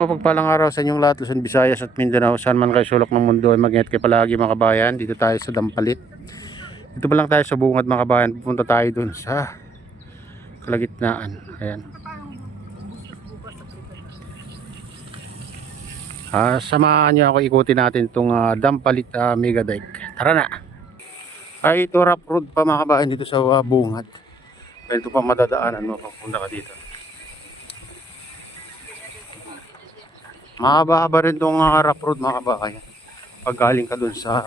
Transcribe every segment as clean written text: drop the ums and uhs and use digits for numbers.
Mapagpalang araw sa inyong lahat, Luzon, Visayas at Mindanao, saan man kayo sulok ng mundo ay mag-ingat kayo palagi mga kabayan. Dito tayo sa Dampalit. Dito pa lang tayo sa bungad mga kabayan. Pupunta tayo dun sa kalagitnaan. Ayan. Samahan niyo ako, ikutin natin itong Dampalit Mega Dike. Tara na! Ay, ito rough road pa mga kabayan dito sa bungad. Kaya ito pa madadaanan mo papunta ka dito. Mahaba-haba rin itong rough road mga kabayan. Pag galing ka dun sa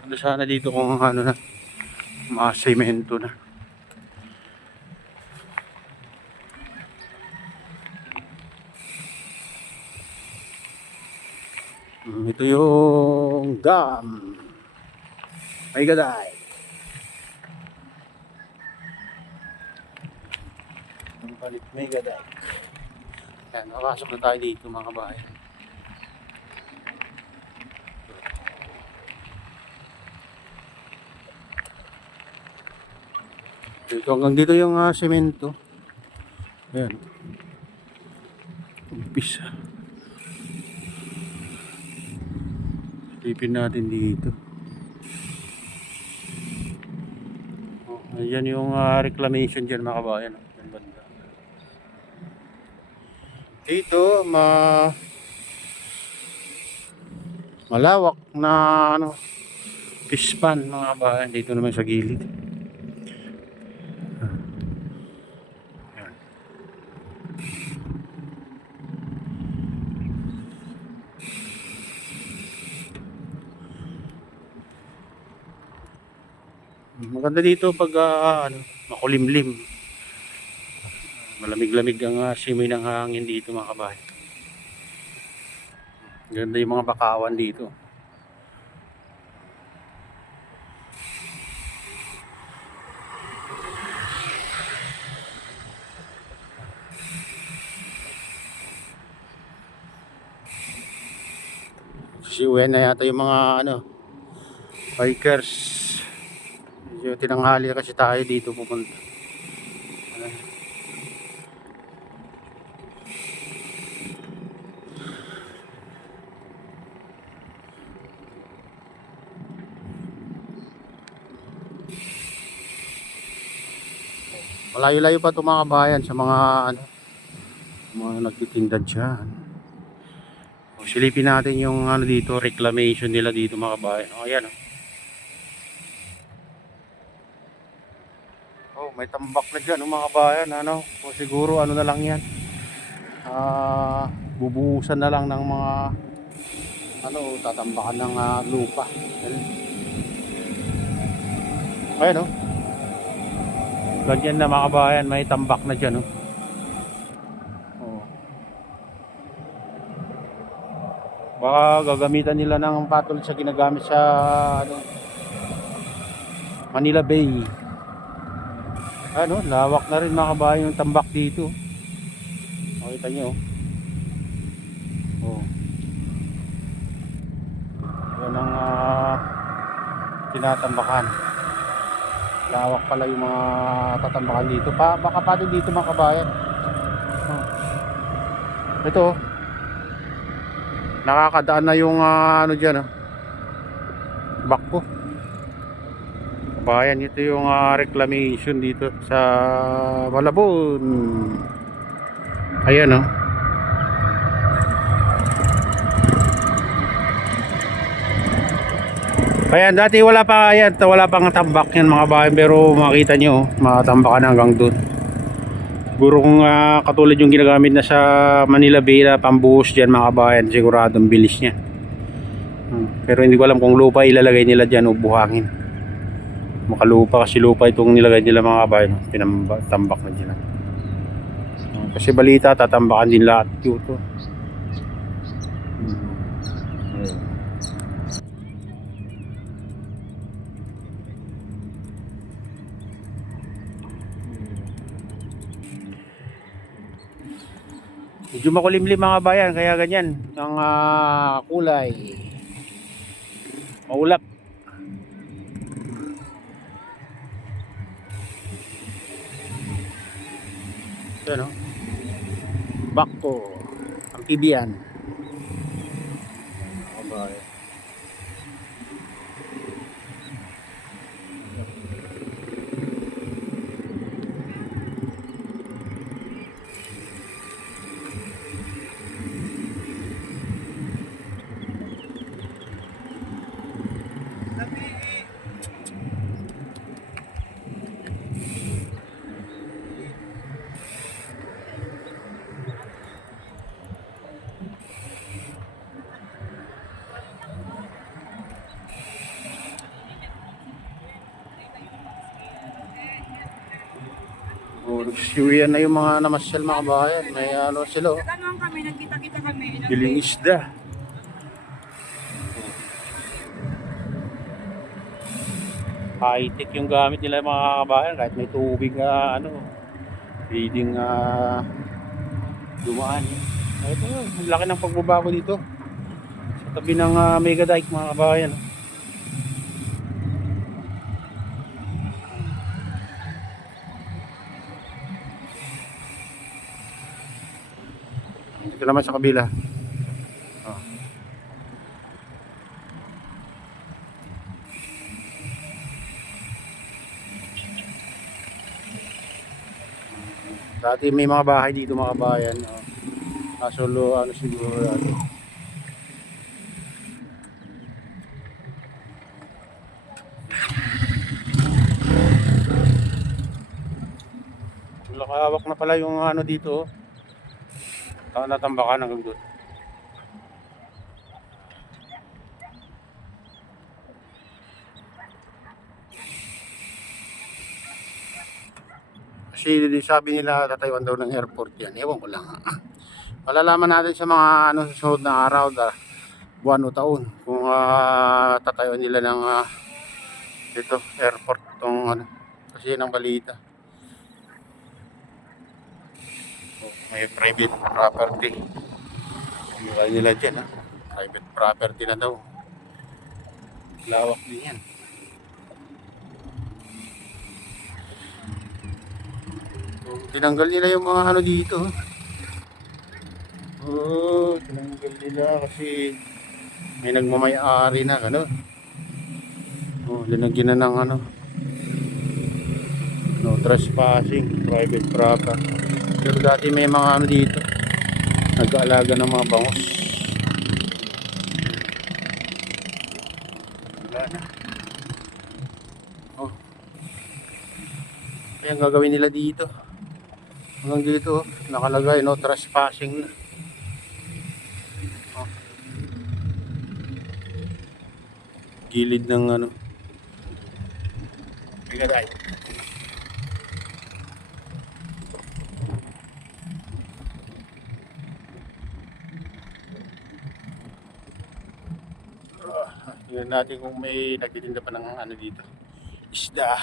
ano sana dito kung ano na mga semento na. Ito yung dam may gaday. Ang palit may gaday. Yan, nakasok na tayo dito mga kabayan. Dito hanggang dito yung semento. Ayan. Umpisa. Silipin natin dito. Ayan yung reclamation dyan mga kabayan. Yan banda. Dito malawak na fish pond mga kabayan. Dito naman sa gilid. Maganda dito pag makulimlim. Malamig-lamig ang simoy ng hangin dito mga kabayan. Ganda yung mga bakawan dito. Uwi na yata yung mga bikers. Medyo tinanghali kasi tayo dito pupunta. Malayo-layo pa ito mga kabayan sa mga mga nagtitinda dyan. Silipin natin yung dito, reclamation nila dito mga kabayan. Ayan may tambak na dyan mga kabayan. O siguro na lang yan. Bubuhusan na lang ng mga tatambakan ng lupa. Ayan ganyan na mga kabayan, may tambak na dyan baka gagamitan nila ng patol sa ginagamit sa Manila Bay. Lawak na rin mga kabayan yung tambak dito. Makita nyo yan ang tinatambakan. Lawak pala yung mga tatambakan dito. Baka pati dito mga kabayan. Ito nakakadaan na yung dyan bakko. Kabayan, ito yung reclamation dito sa Malabon. Ayan Ayan, dati wala pang tambak yan mga bayan, pero makita nyo, matambakan hanggang doon. Siguro kung katulad yung ginagamit na sa Manila Bay na pambuhos dyan mga bayan, siguradong bilis niya. Pero hindi ko alam kung lupa ilalagay nila dyan o buhangin. Makalupa kasi lupa itong nilagay nila mga bayan, pinatambak na dyan. Kasi balita, tatambakan din lahat dito. Medyo makulimlim mga bayan, kaya ganyan ang kulay. Maulap. Ito no. Bako. Amphibian. Mga bayan. Siwiyan na yung mga namasyal mga bayan. May ano sila. Naganoan kami, nagkita-kita kami. Giling isda. High-tech yung gamit nila mga kabayan. Kahit may tubig pwedeng dumaan. Ito yun. Ang laki ng pagbabago dito. Sa tabi ng Mega Dike mga kabayan. Ito naman sa kabila. Oh. Dati may mga bahay dito mga bayan. Oh. Kaso siguro Lakahawak na pala yung dito. Natambakan hanggang doon. Kasi sabi nila tatayuan daw ng airport yan. Ewan ko lang. Malalaman natin sa mga susunod na araw, buwan o taon, kung tatayuan nila ng dito airport tong kasi ng balita. May private property. Nilay nila dyan private property na daw. Lawak din yan. Tinanggal nila yung mga dito. Tinanggal nila kasi may nagmamay-ari na linagyan na ng no trespassing, private property. Pero dati may mga dito nag-aalaga ng mga bangos. Wala na. Kaya ang gagawin nila dito hanggang dito nakalagay no trespassing na. Gilid ng Bigaday. Tingnan natin kung may nagtitinda pa ng dito. Isda.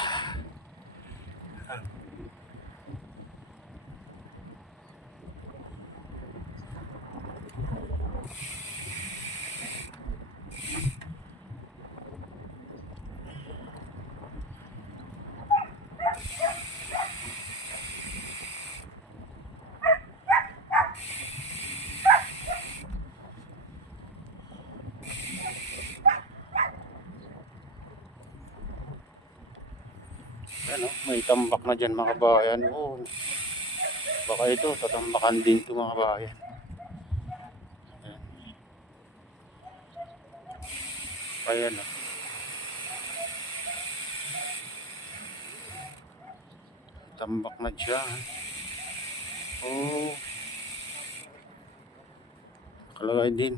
May tambak na dyan mga kabayan. Baka ito tatambakan din ito mga kabayan. Ayan tambak na dyan. Kalagay din.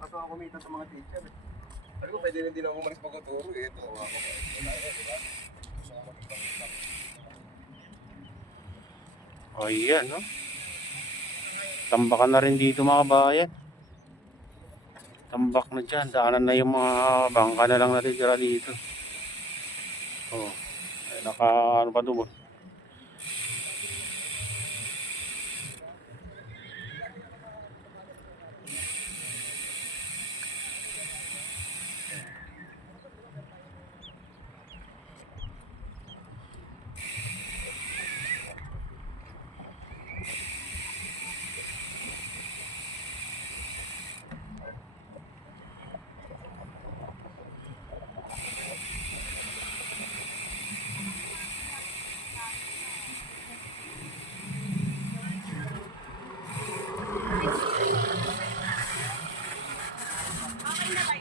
Kaso ako kumita sa mga teacher. Ano ko, pwede rin din ako umalis pagkaturo eh. Ito ako. Ayan tambakan na rin dito mga bayan. Tambak na dyan. Daanan na yung mga bangka na lang natitira dito. Naka pa doon.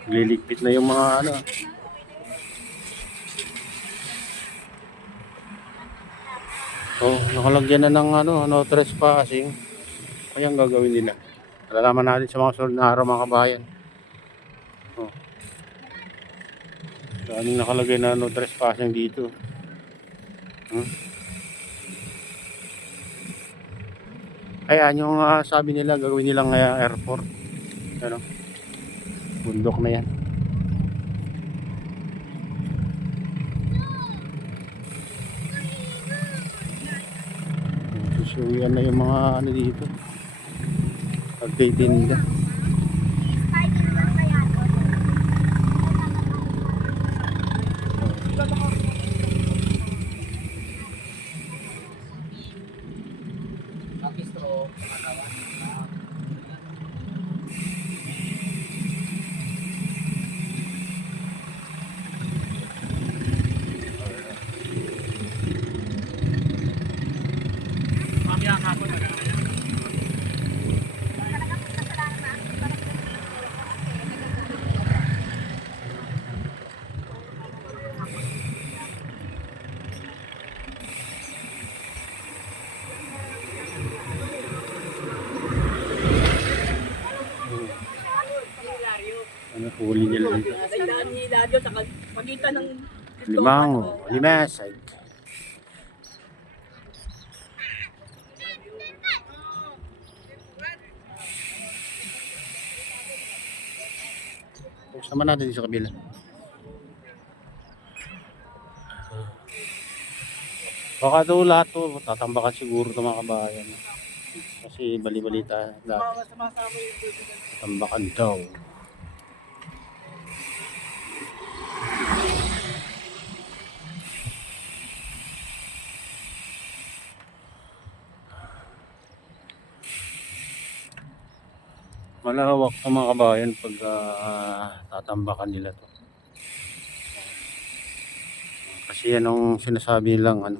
Liligpit na yung mga ano. Oh, nakalagyan na ng ano, no trespassing. Kaya ang gagawin nila. Malalaman natin sa mga sunod na araw mga kabayan. Oh. Daming nakalagay na no trespassing dito. Ayan yung sabi nila gagawin nilang airport. Ano? Bundok na yan. Susuwian na yung mga ano dito. Pagtitinda. Ano huli nila dito? Tandaan ni Ladio sa pagitan ng Limango, Limasag. Sama natin sa kabila. Baka daw lahat to, tatambakan siguro ito mga kabayan. Kasi bali-balita lahat. Tambakan daw. Malawak ang mga kabayan pag tatambakan nila to. Kasi yan ang sinasabi nilang ano,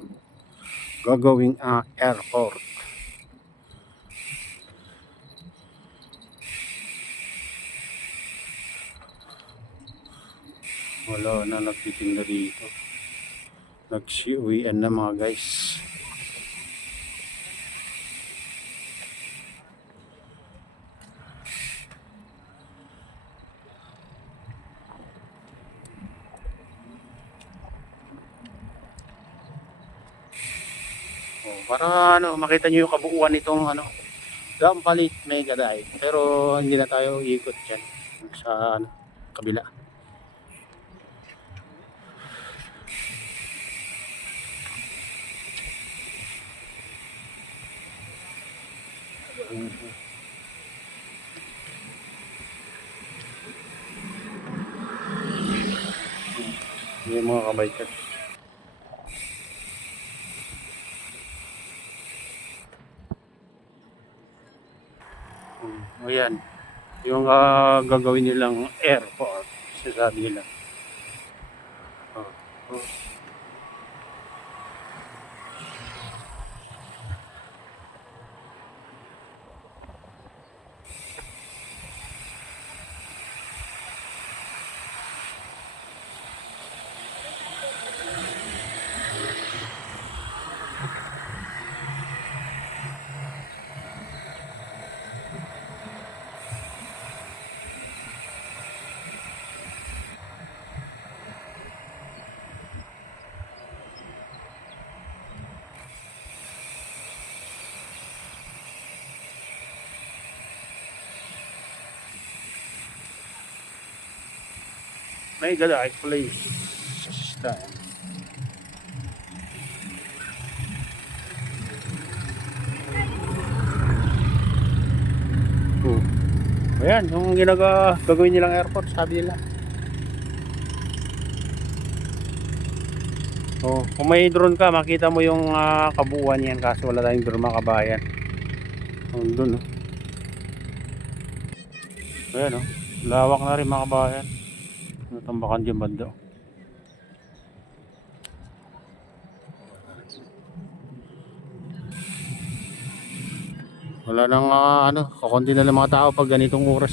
gagawing airport. Wala na nagtitinda dito. Nagsiuwian na mga guys. Para ano, makita nyo yung kabuuan nitong ano, Dampalit Mega Dive. Pero hindi na tayo ikot dyan sa ano, kabila. Yung mga kabaikat. Ayan, yung gagawin nilang airport, sasabi nila. Oh, oh. Mega Dive place. Time. Ayan, yung gagawin nilang airport, sabi nila. Kung may drone ka, makita mo yung kabuuan yan, kaso wala tayong drone mga kabayan. Doon, ayan, lawak na rin mga kabayan. Natambakan dyan banda. Wala nang ano, kakunti na lang mga tao pag ganitong oras.